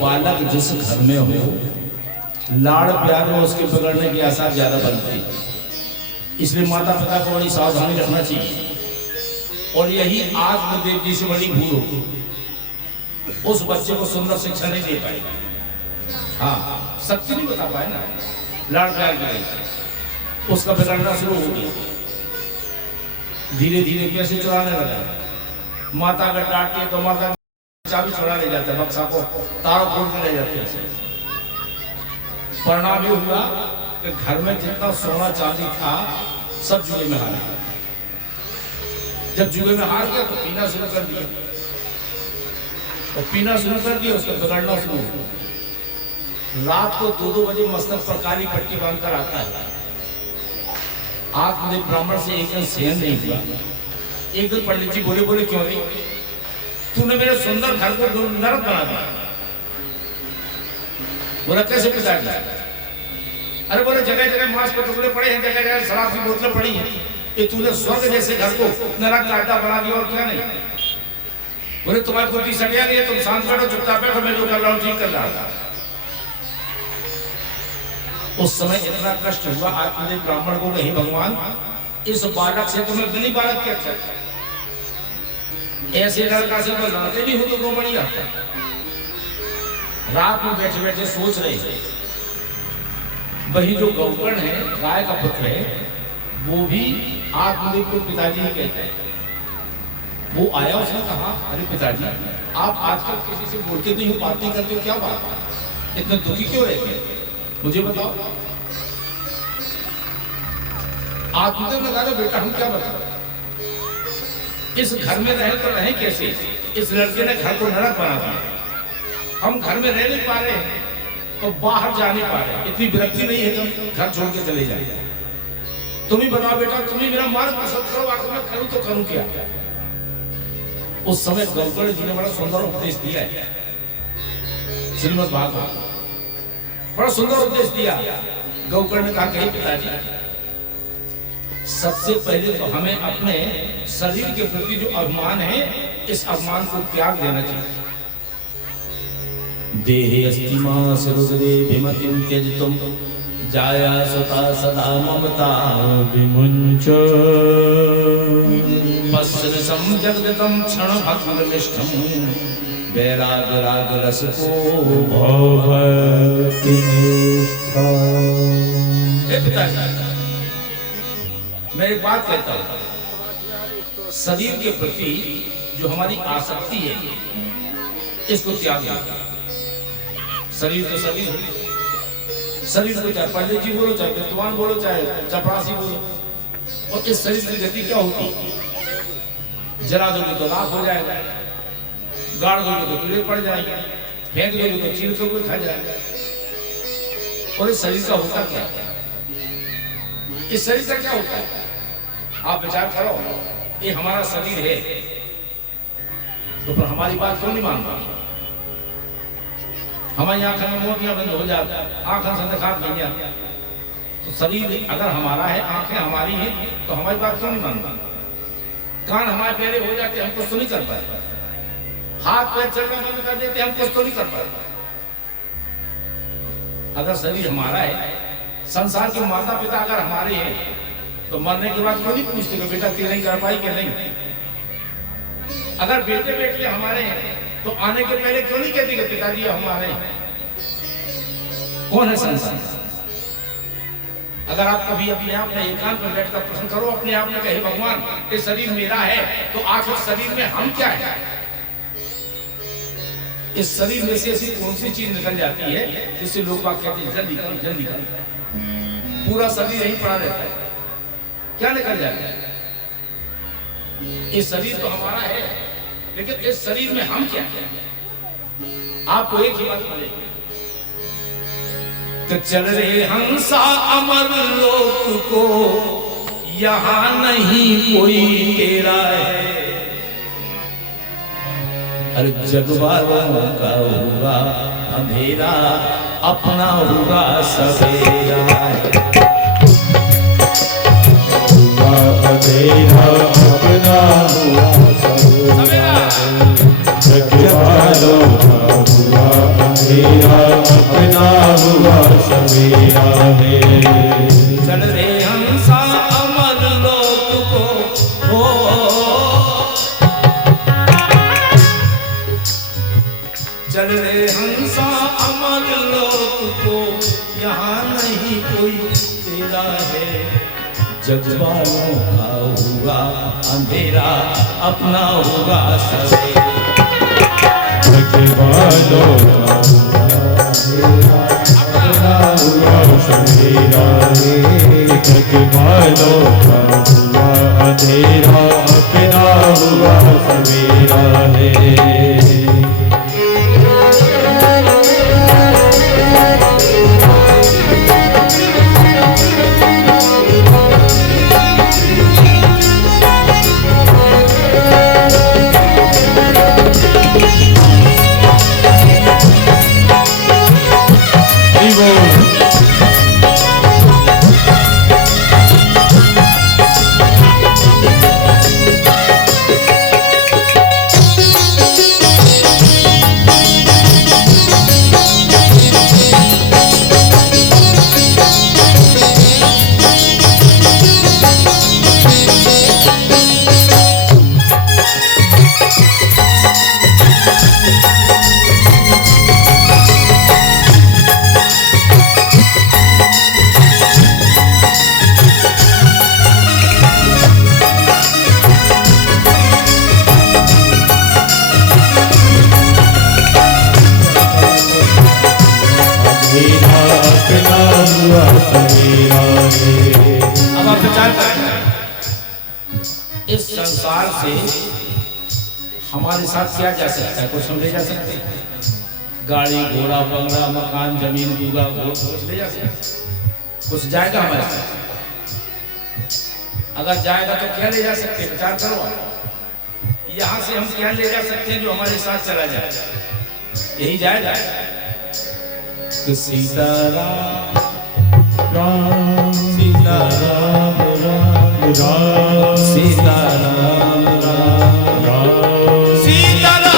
बालक जिस घर में हो, लाड़ प्यार में उसके बिगड़ने की आसार ज्यादा बनते हैं, इसलिए माता पिता को बड़ी सावधानी रखना चाहिए। और यही आत्मदेव जी से बड़ी भूल होगी, उस बच्चे को सुंदर शिक्षा नहीं दे पाए, हाँ सत्य नहीं बता पाए ना, लाड़ प्यार की वजह से उसका बिगड़ना शुरू हो गया, धीरे धीरे कैसे चुराने लगा। माता अगर डांटती है तो माता चाबी छुड़ा ले जाते हैं, बक्सा को तारों खोल के ले जाते हैं। परिणाम ये हुआ कि घर में जितना सोना चांदी था सब जुए में हार गया। जब जुए में हार गया तो पीना शुरू कर दिया, और पीना शुरू कर दिया उसका बिगड़ना शुरू हो गया। रात को 2-2 बजे मस्तक पर काली पट्टी बांधकर आता है। आत्मदेव ब्राह्मण से एक दिन सहन नहीं हुआ। एक दिन पंडित जी बोले क्यों नहीं, तूने मेरे सुंदर घर को नरक बना दिया। बोला कैसे पिताजी? अरे बोले जगह जगह मांस के टुकड़े पड़े हैं, जगह जगह शराब की बोतलें पड़ी हैं, ये तूने स्वर्ग जैसे घर को नरक का अड्डा बना दिया और क्या नहीं। बोले तुम्हारी बुद्धि सटिया नहीं है, तुम शांत बैठो चुपचाप बैठो, मैं जो कर रहा हूँ ठीक कर रहा था। उस समय इतना कष्ट हुआ आत्मदेव ब्राह्मण को, नहीं भगवान इस बालक से तुम्हें बिनी बालक क्या अच्छा, ऐसे लड़का से तो लाते भी हो तो बढ़िया। रात में बैठे बैठे सोच रहे थे, वही जो गौकर्ण है गाय का पुत्र है, वो भी आत्मदेव को पिताजी ही कहते हैं। वो आया, उसने कहा अरे पिताजी आप आजकल किसी से बोलते नहीं हो, बात नहीं करते, क्या बात है, इतने दुखी क्यों रहते हैं, मुझे बताओ। आत्मदेव ने कहा बेटा हम क्या बताओ, इस घर में रहे तो रहे कैसे? इस लड़के ने घर को नरक बना दिया। हम घर में रह नहीं पा रहे तो बाहर जा नहीं पा रहे। इतनी विरक्ति नहीं है कि घर छोड़ के चले जाए। तुम ही बताओ बेटा, तुम ही मेरा मार्ग पसंद करो, आखिर मैं करूं तो करूं क्या? उस समय गौकर्ण जी ने बड़ा सुंदर उपदेश दिया है, श्रीमद् भागवत बड़ा सुंदर उपदेश दिया। गौकर्ण ने कहा, कहीं पिताजी, सबसे पहले तो हमें अपने शरीर के प्रति जो अभिमान है, इस अभिमान को त्याग देना चाहिए। देहे अस्तिमा सरुदे विमतिं त्यजितुम जाया सता सदा ममता विमुञ्च पश्यसं जगदं क्षण भक्तिनिष्ठं वैराग राग रस को भक्ति निष्ठा। हे पिताजी, मैं एक बात कहता हूँ, शरीर के प्रति जो हमारी आसक्ति है, इसको त्याग दो। शरीर तो शरीर है, शरीर को चाहे पंडित जी बोलो, चाहे विद्वान बोलो, चाहे चपरासी बोलो, और इस शरीर की गति क्या होती? जला दोगे तो लाख हो जाएगा, गाड़ दोगे तो कीड़े पड़ जाएंगे, फेंक दोगे तो चीड़ के कोई खा जाएगा। और इस शरीर का होता क्या है? इस शरीर का क्या होता है? आप विचार करो, ये हमारा शरीर है, तो फिर हमारी बात क्यों नहीं मानता? हमारी आंखों में मोतियां बंद हो जाती, आंखों से दिखात नहीं आता। तो शरीर अगर हमारा है, आंखें हमारी हैं, तो हमारी बात क्यों नहीं मानता? कान हमारे पहले हो जाते, हम कुछ तो नहीं कर पाते। हाथ पैर चलना बंद कर देते, हम कुछ तो नहीं कर पाते। अगर शरीर हमारा है, संसार के माता पिता अगर हमारे हैं, तो मरने के बाद क्यों नहीं पूछते कि बेटा तेरे नहीं कर पाई कि नहीं? अगर बेटे बेटे हमारे हैं, तो आने के पहले क्यों नहीं कहती कि पिताजी हमारे हैं? कौन है संसार? अगर आप कभी अपने आप में एकांत में बैठकर प्रश्न करो, अपने आप में कहे भगवान ये शरीर मेरा है, तो आखिर शरीर में हम क्या है? इस शरीर में से ऐसी कौन सी चीज निकल जाती है जिससे लोग बात कहते हैं जल्दी करो जल्दी करो? पूरा शरीर यहीं पड़ा रहता है, क्या निकल जाता है? ये शरीर तो हमारा है, लेकिन इस शरीर में हम क्या है? आपको एक ही बात बोलेगी कि चल रे हंसा अमर लोक को, यहाँ नहीं कोई तेरा है। अरे जग वालों का होगा अंधेरा, अपना होगा सवेरा। अंधेरा अपना हुआ सवेरा, जग वालों का हुआ अंधेरा, अपना हुआ सवेरा है। चल रे हंसा अमर लोक को हो, चल रे हंसा अमर लोक को, यहाँ नहीं कोई तेरा है। जग वालों का होगा अंधेरा, अपना होगा सवेरा। जग वालों का हुआ अंधेरा, अपना हुआ सवेरा है। जग वालों का हुआ अंधेरा, अपना हुआ सवेरा है। इस संसार से हमारे साथ क्या जा सकता है? कुछ हम ले जा सकते हैं? गाड़ी घोड़ा बंगला मकान जमीन दूगा कुछ ले जा सकते? कुछ जाएगा हमारे साथ? अगर जाएगा तो क्या ले जा सकते हैं? विचार करो आप। यहाँ से हम क्या ले जा सकते हैं जो हमारे साथ चला जाए? यही जाएगा। सीताराम राम सीताराम राम राम सीताराम राम राम सीताराम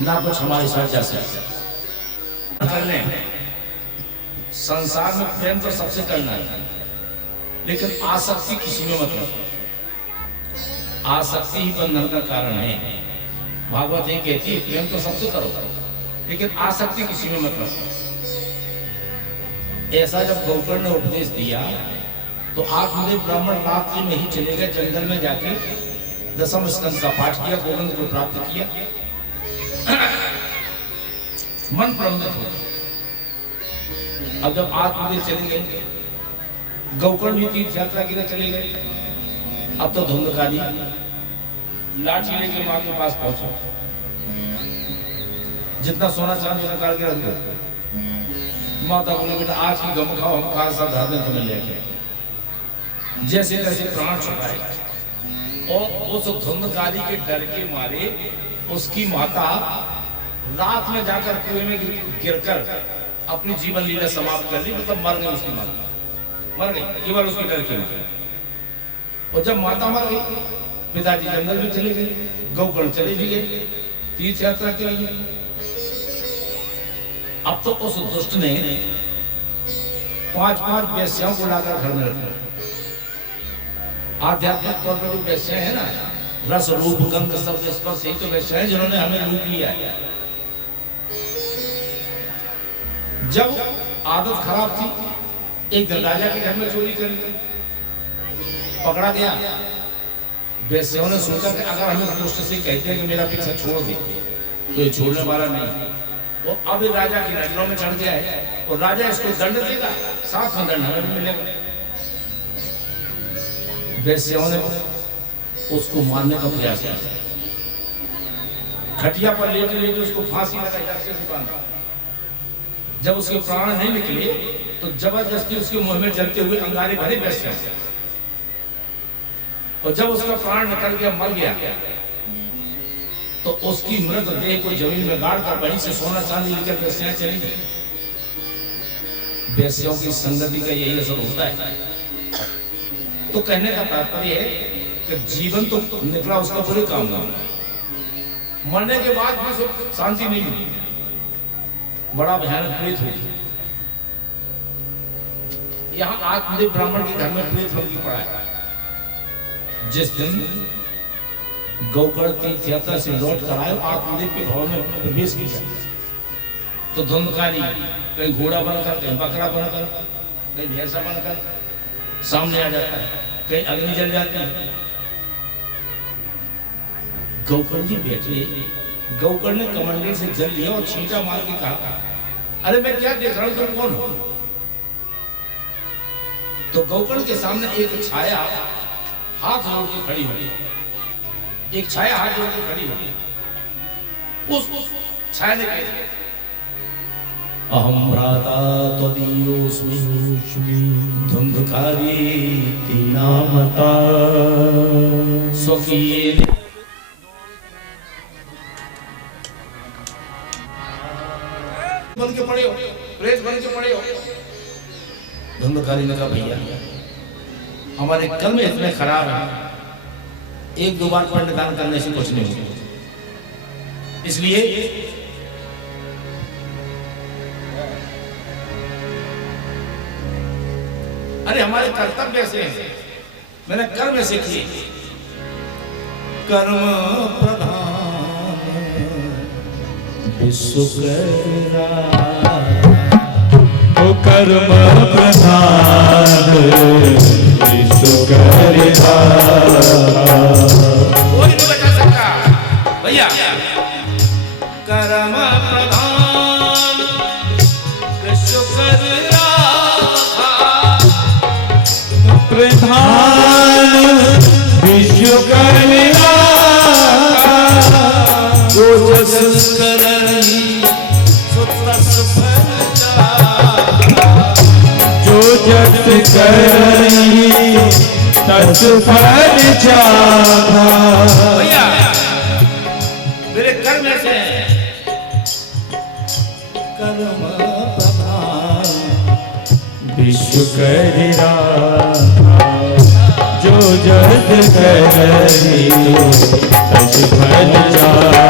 ना कुछ हमारे साथ जा सकते कर लें। संसार में प्रेम तो सबसे करना है, लेकिन आसक्ति किसी में मत रखो। आसक्ति ही बंधन का कारण है। भागवत ये कहती है प्रेम तो सबसे करो, लेकिन आसक्ति किसी में मत रखो। ऐसा जब गोकर्ण ने उपदेश दिया तो आत्मदेव ब्राह्मण रात्रि में ही चले गए जंगल में जाके दसम स्कंद का पाठ किया, गोविंद को प्राप्त किया, मन प्रमुदित हो। अब जब आत्मदेव चले गए, गोकर्ण भी तीर्थ यात्रा के लिए चले गए। अब तो धुंधकाली लाठी लेके मां के पास पहुंचा, जितना सोना चांदी निकाल के रख दो। माता बोले बेटा आज की गम खाओ, हम कहा सब धार्मिक तुम्हें लेके। जैसे जैसे प्राण छुपाए और उस धुंधकाली के डर के मारे उसकी माता रात में जाकर कुएं में गिरकर अपनी जीवन लीला समाप्त कर ली। मतलब मर गई, उसकी माता मर गई केवल उसके डर के मारे। और जब माता मर गई, पिताजी जंगल में चले गए, गोकर्ण चले भी गए तीर्थ यात्रा के लिए। अब तो उस दुष्ट ने 5-5 वेश्याओं को लाकर घर में रखा। आध्यात्मिक तौर पर जो वेश्या है ना, रस रूप गंध शब्द स्पर्श, यही तो वेश्या है जिन्होंने हमें लूट लिया है। जब आदत खराब थी, एक दिन राजा के घर में चोरी कर ली, पकड़ा गया। वेश्याओं ने सोचा कि अगर हमें दुष्ट से कहते हैं कि मेरा पीछा छोड़ दे तो ये छोड़ने वाला नहीं। वो अब राजा की नजरों में चढ़ गया है और राजा इसको दंड देगा, साथ में दंड हमें भी मिलेगा। वेश्याओं ने उसको मारने का प्रयास किया, खटिया पर लेटे लेटे उसको फांसी लगा। जब उसके प्राण नहीं निकले तो जबरदस्ती उसके मुंह में जलते हुए अंगारे भरे वेश्या, और जब उसका प्राण निकल गया, मर गया, तो उसकी मृत देह को जमीन में गाड़ कर वहीं से सोना चांदी लेकर वेश्याएं चली गई। वेश्याओं की संगति का यही असर होता है। तो कहने का तात्पर्य है कि जीवन तो निकला उसका बुरे काम ना, मरने के बाद भी उसे शांति नहीं मिली, बड़ा भयानक प्रेत हुई। यहाँ आत्मदेव ब्राह्मण के घर में प्रेत होने की पड़ा है। जिस दिन गोकर्ण तीर्थ यात्रा से लौट कर आए, आत्मदेव के भाव में प्रवेश किया, तो धुंधकारी कहीं घोड़ा बनकर, कहीं बकरा बनकर, कहीं भैंसा बनकर सामने आ जाता है, कहीं अग्नि जल जाती है। गोकर्ण जी बैठे, गोकर्ण ने कमंडल से जल लिया और छींटा मार के कहा, अरे मैं क्या देख रहा हूं, तुम कौन हो? तो गोकर्ण के सामने एक छाया हाथ जोड़ के खड़ी हुई, एक छाया हाथ जोड़ के खड़ी हुई। उस छाया ने कहा, अहम भ्राता त्वदीयोऽस्मि धुंधुकारी नामता स्वकीये। बन के पड़े हो, प्रेत बन के पड़े हो। धुंधुकारी ने कहा, भैया हमारे कर्म इतने खराब हैं, एक दो बार पिंडदान करने से कुछ नहीं होगा, इसलिए अरे हमारे कर्तव्य ऐसे हैं, मैंने कर्म ऐसे किए। कर्म प्रधान विश्व कर्म प्रधान विश्व कोई नहीं बचा सकता भैया। कर्म प्रधान विश्व प्रधान विश्व जो जस करई सो तस फल जो जस करई तस फल चाहा। भैया मेरे कर्म ऐसे हैं, कर्म प्रधान विश्व करिरा जो जस करई तस फल चाहा।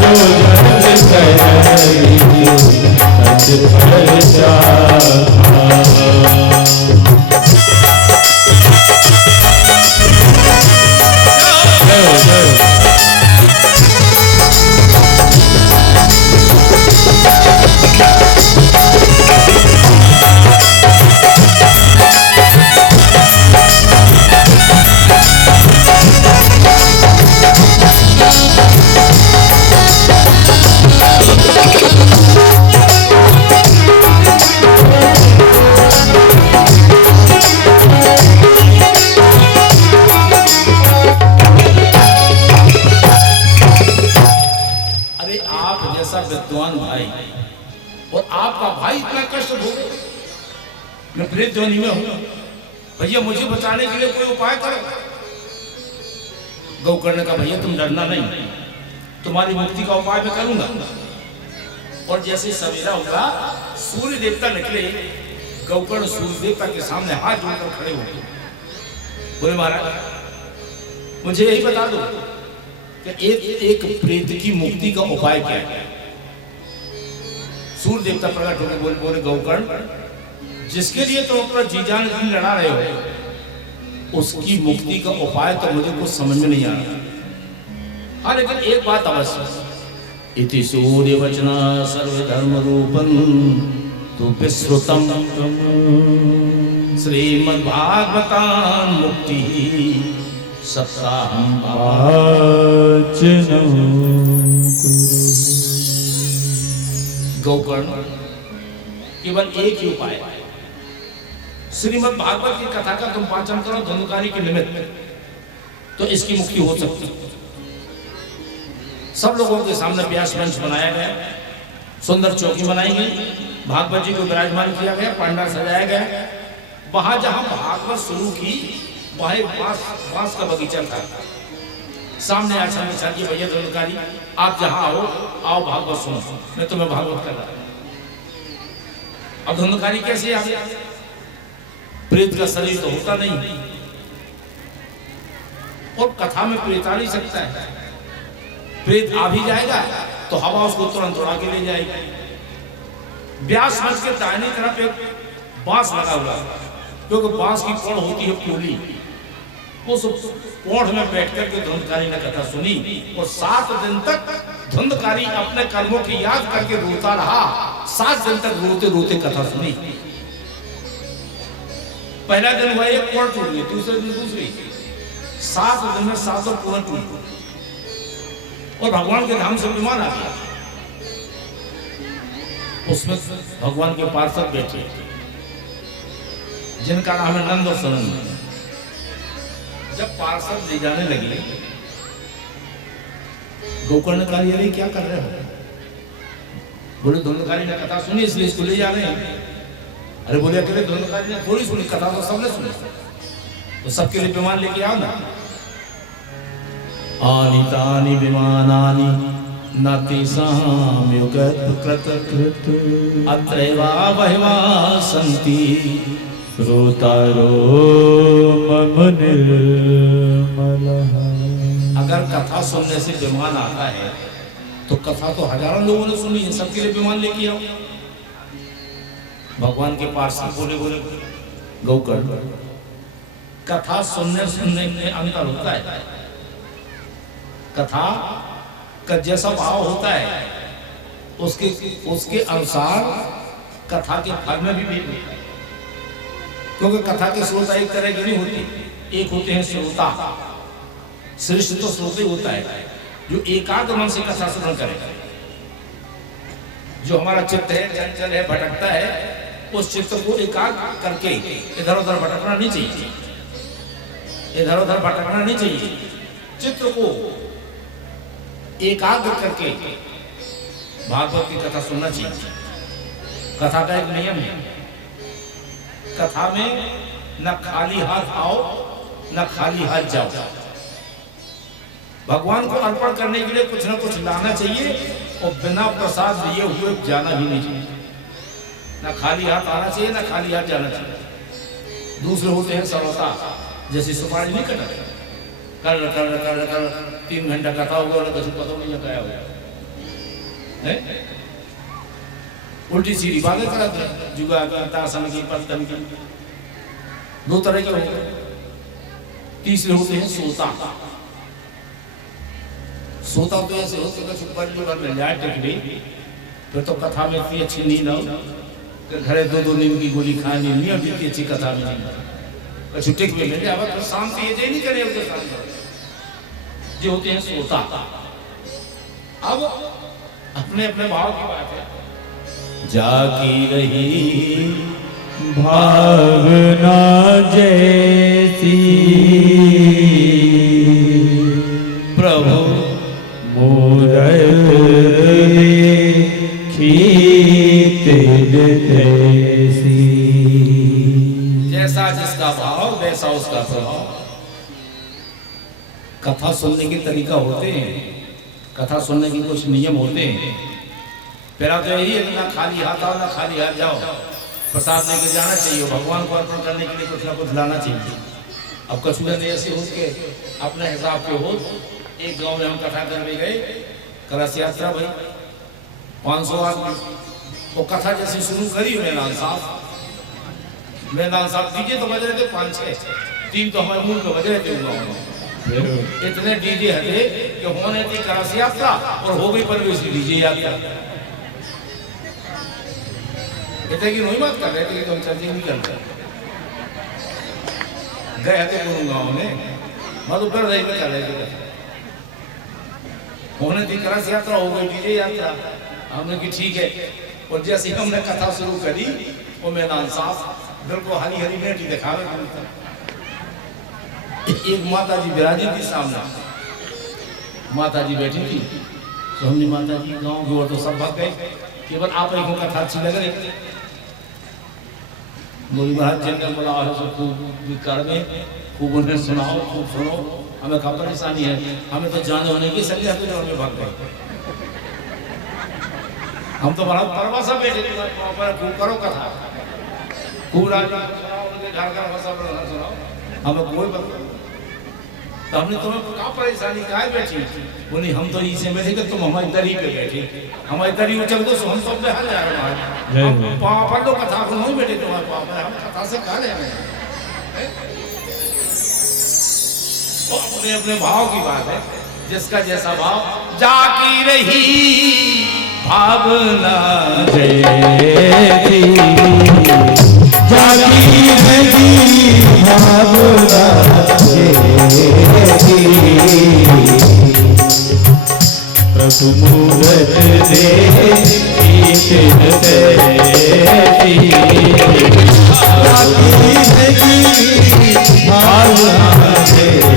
जो जस करई तस फल चाहा। विद्वान भाई और आपका भाई इतना कष्ट भोगे, मैं प्रेत ध्वनि में हूं, भैया मुझे बचाने के लिए कोई उपाय करो। गौकर्ण का भैया तुम डरना नहीं, तुम्हारी मुक्ति का उपाय मैं करूंगा। और जैसे सवेरा होगा सूर्य देवता निकले, गौकर्ण सूर्य देवता के सामने हाथ जोड़कर खड़े हो गए, बोले महाराज मुझे यही बता दो कि एक प्रेत की मुक्ति का उपाय क्या है। सूर्य देवता प्रकट होकर बोले गौकर्ण जिसके लिए तुम अपना जी जान लड़ा रहे हो उसकी मुक्ति का उपाय तो मुझे कुछ समझ में नहीं आ रहा। हाँ लेकिन एक बात अवश्य, इति सूर्य वचना सर्वधर्म रूपं तु विश्रुतम श्रीमद्भागवतां मुक्ति सप्ताहं गौकर्ण केवल एक ही उपाय है, श्रीमद् भागवत की कथा का तुम पाचन करो धनुकारी के निमित्त, तो इसकी मुक्ति हो सकती है। सब लोगों के सामने व्यास मंच बनाया गया, सुंदर चौकी बनाई गई, भागवत जी को विराजमान किया गया, पांडाल सजाया गया। वहां जहां भागवत शुरू की वहां बांस का बगीचा था, सामने आसन बिछा दिया, भैया धनुकारी आप जहां आओ भागवत सुनो, मैं तुम्हें भागवत कर रहा हूं। अब धनुकारी कैसे आ गया, प्रेत का शरीर तो होता नहीं और कथा में प्रेत आ नहीं सकता है, प्रेत आ भी जाएगा तो हवा उसको तुरंत उड़ा के ले जाएगी। व्यास मंच के दाहिनी तरफ एक बांस लगा हुआ, क्योंकि बांस की कोड़ होती है पूली, उस कोढ़ में बैठ करके धुंधकारी ने कथा सुनी और 7 दिन तक धुंधकारी अपने कर्मों की याद करके रोता रहा। 7 दिन तक रोते रोते कथा सुनी। पहला दिन हुआ एक कोढ़ टूट गई, दूसरे दिन दूसरी, 7 दिन में 7 कोढ़ टूट गई और भगवान के धाम से विमान आ गया। उसमें भगवान के पार्षद बैठे जिनका नाम है नंद और सनंद। जब पार्षद ले जाने लगे, गोकर्णकारी अरे क्या कर रहे हो? बोले धुंधकारी ने कथा सुनी इसलिए इसको ले जा रहे हैं। अरे बोले अकेले धुंधकारी ने थोड़ी सुनी, कथा तो सबने सुनी, तो सबके लिए विमान लेके आओ ना। आनी तानी विमानानि न तेषां युगत कृत अत्रैवा बहिवा सन्ति श्रोतारो मम निर्मलः। अगर कथा सुनने से विमान आता है तो कथा तो हजारों लोगों ने सुनी है, सबके लिए विमान लेके आओ। भगवान के पार्षद बोले गौकर्ण, कथा सुनने में अंतर होता है। कथा का जैसा भाव होता है उसके अनुसार कथा के फल में भी भेद होता है। क्योंकि कथा के श्रोता एक तरह की नहीं होती, एक होते हैं श्रोता। श्रेष्ठ तो श्रोते होता है जो एकाग्र मन से कथा श्रवण करेगा। जो हमारा चित्त है चंचल है, भटकता है, उस चित्त को एकाग्र करके इधर उधर भटकना नहीं चाहिए, इधर उधर भटकना नहीं चाहिए। चित्त को एकाग्र करके भागवत की कथा सुनना चाहिए। कथा का एक नियम है, कथा में न खाली हाथ आओ न खाली हाथ जाओ। भगवान को अर्पण करने के लिए कुछ न कुछ लाना चाहिए और बिना प्रसाद लिए हुए जाना भी नहीं चाहिए। न खाली हाथ आना चाहिए न खाली हाथ जाना चाहिए। दूसरे होते हैं सरलता, जैसे सुपारी नहीं कटा कर कर कर कर 3 घंटा कथा होगा और कुछ पता नहीं लगाया होगा, उल्टी सीधी बातें करते हैं। जुगा तासन की पत्तन की दो तरह के होते हैं। तीसरे होते हैं सोता। सोता तो ऐसे होते हैं कि मिल जाए टिकली, फिर तो कथा में इतनी अच्छी नींद आओ कि घरे 2-2 नींद की गोली खानी नहीं और जितनी अच्छी कथा में नहीं छुट्टी में मिल जाए फिर शांति ये नहीं करे उनके साथ जो होते हैं सोता। अब अपने अपने भाव की बात है। जागी रही भावना जैसी प्रभु जैसा जिसका भाव वैसा उसका प्रभाव। कथा सुनने के तरीका होते हैं, कथा सुनने के कुछ नियम होते हैं। पहला तो यही है कि ना खाली हाथ आओ ना खाली हाथ जाओ। प्रसाद लेके जाना चाहिए, भगवान को अर्पण करने के लिए कुछ ना कुछ लाना चाहिए। अब कछुआ ने ऐसे हो के अपने हिसाब के हो, एक गांव में हम कथा करने गए, कलश यात्रा भाई 500 आदमी, वो कथा जैसे शुरू करी मैदान साहब डीजे तो बज रहे थे 5-6, 3 तो हमारे मुंह में बज रहे थे। इतने डीजे हटे कि होने थी कलश यात्रा और हो गई परवेश डीजे यात्रा। इतने की नहीं बात कर रहे थे कि हम चर्चा नहीं करते गए थे गुरु गांव में, मधु कर रहे थे होने थी कलश यात्रा, हो गई डीजे यात्रा। हमने की ठीक है। और जैसे ही हमने कथा शुरू करी वो मैदान साफ बिल्कुल हरी हरी मेटी दिखा रहे। एक माता जी विराजी थी सामने, माता जी बैठी थी तो हमने माता जी गाँव की ओर तो सब भाग गए, केवल आप एक कथा अच्छी लग रही। बोली महाराज जंगल बोला है सब खूब कर में खूब उन्हें सुनाओ, खूब सुनो, हमें क्या परेशानी है, हमें तो जाने होने की सही है, तो भाग गए। हम तो बड़ा परवा सब बैठे खूब करो कथा, खूब राज उनके घर का सब सुनाओ, हमें कोई बात। तो हमने तुम्हें क्या परेशानी क्या बैठी? बोली हम तो इसे बैठे कि तुम हमारी दरी पे बैठे, हमारी दरी उचल दो हम सब बेहाल जा रहे हैं। पढ़ लो कथा को नहीं बैठे तुम्हारे पापा, हम कथा से कहा ले रहे हैं। अपने अपने भाव की बात है, जिसका जैसा भाव। जागी रही भावना जैसी, जागी रही भावना जैसी, प्रभु मूरत देखी तैसी, जागी रही भावना जैसी।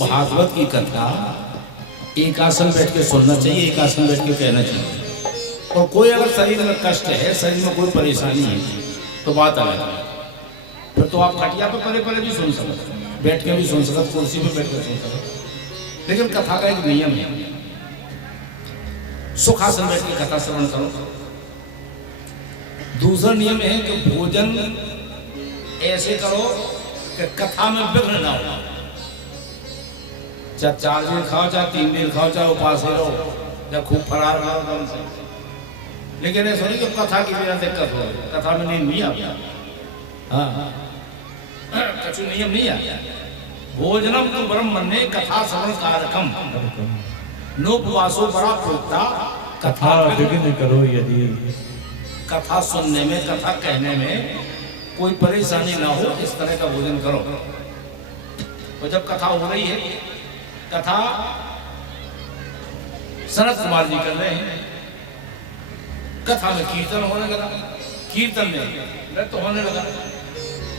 भागवत की कथा एक आसन बैठ के सुनना चाहिए, एक आसन बैठ के कहना चाहिए। और कोई अगर शरीर में कष्ट है, शरीर में कोई परेशानी है तो बात अलग है, फिर तो आप खटिया पे परे परे भी सुन सकते, बैठ के भी सुन सकते, कुर्सी पे बैठ के सुन सकते। लेकिन कथा का एक नियम है, सुखासन बैठ के कथा श्रवण करो। दूसरा नियम है कि भोजन ऐसे करो कि कथा में विघ्न ना हो। चाहे 4 दिन खाओ, चाहे 3 दिन खाओ, चाहे उपास रहो, चाहे खूब फरार खाओ दम से, लेकिन ऐसा नहीं कि कथा की बिना दिक्कत हो, कथा में नहीं आ गया। हाँ, कछु नियम नहीं आ। भोजनम तो ब्रह्मण्ये कथा श्रवण कारकम नोपवासो बड़ा प्रोक्ता। कथा विघ्न करो यदि। कथा सुनने में, कथा कहने में कोई परेशानी ना हो, इस तरह का भोजन करो। और जब कथा हो रही है, कथा सनत कुमार जी कर रहे हैं, कथा में कीर्तन होने लगा, कीर्तन में नृत्य होने लगा।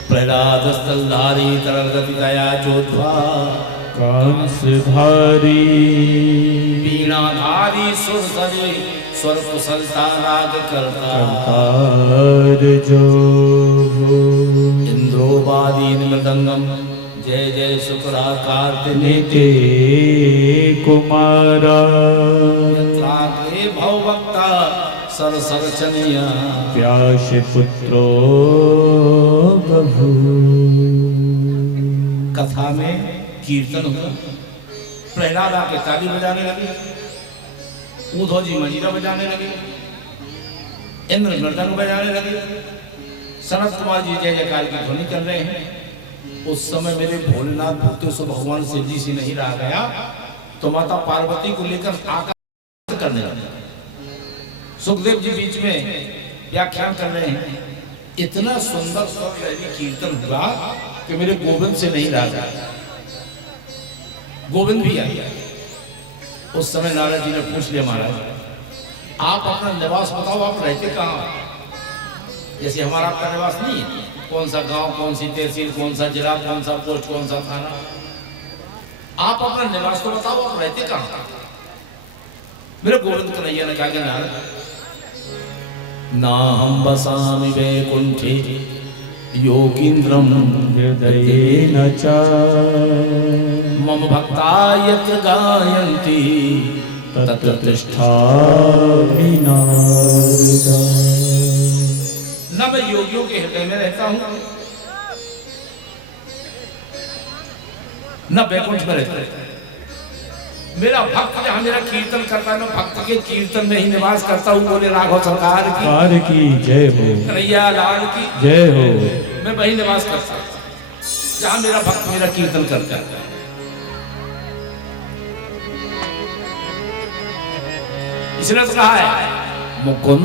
प्रहलाद स्थलधारी तरल गति दया चोद्वा कंसधारी वीणाधारी सुरसरी स्वर कुशलता राग करता जो इंद्रोवादीन मृदंगम जय जय शुक्राकार निते कुमारा त्रागे भवभक्ता सर सरचनिया व्यास पुत्रो बभू। कथा में कीर्तन हुआ, प्रहलाद आके ताली बजाने लगे, उद्धव जी मंजीरा बजाने लगे, इंद्र मृदंग बजाने लगे, सनत कुमार जी जय जयकार की ध्वनि कर रहे हैं। उस समय मेरे भोलेनाथ भूते सो भगवान शिव जी से नहीं रहा गया, तो माता पार्वती को लेकर आकाश करने लगे। सुखदेव जी बीच में व्याख्यान कर रहे हैं। इतना सुंदर स्वर कीर्तन हुआ कि मेरे गोविंद से नहीं रहा गया। गोविंद भी आ गया। उस समय नारद जी ने पूछ लिया, महाराज आप अपना निवास बताओ, आप रहते कहाँ? जैसे हमारा आपका निवास नहीं है, कौन सा गांव, कौन सी तहसील, कौन सा जिला, कौन सा पोस्ट, कौन सा थाना, आप अपना निवास तो बताओ, आप रहते कहाँ? मेरे गोविंद कन्हैया ने कहा कि नारद ना हम बसामि वैकुंठे योगींद्रम हृदयेन च मम भक्ता यत्र गायन्ति तत्र तिष्ठामि नारद। न मैं योगियों के हृदय में रहता हूँ, न वैकुंठ में रहता हूँ। मेरा भक्त जहाँ मेरा कीर्तन करता है, मैं भक्त के कीर्तन में ही निवास करता हूँ। बोले राघव सरकार की जय हो, कन्हैया लाल की जय हो। मैं वही निवास करता हूँ जहाँ मेरा भक्त मेरा कीर्तन करता है। इसने तो कहा है मुकुंद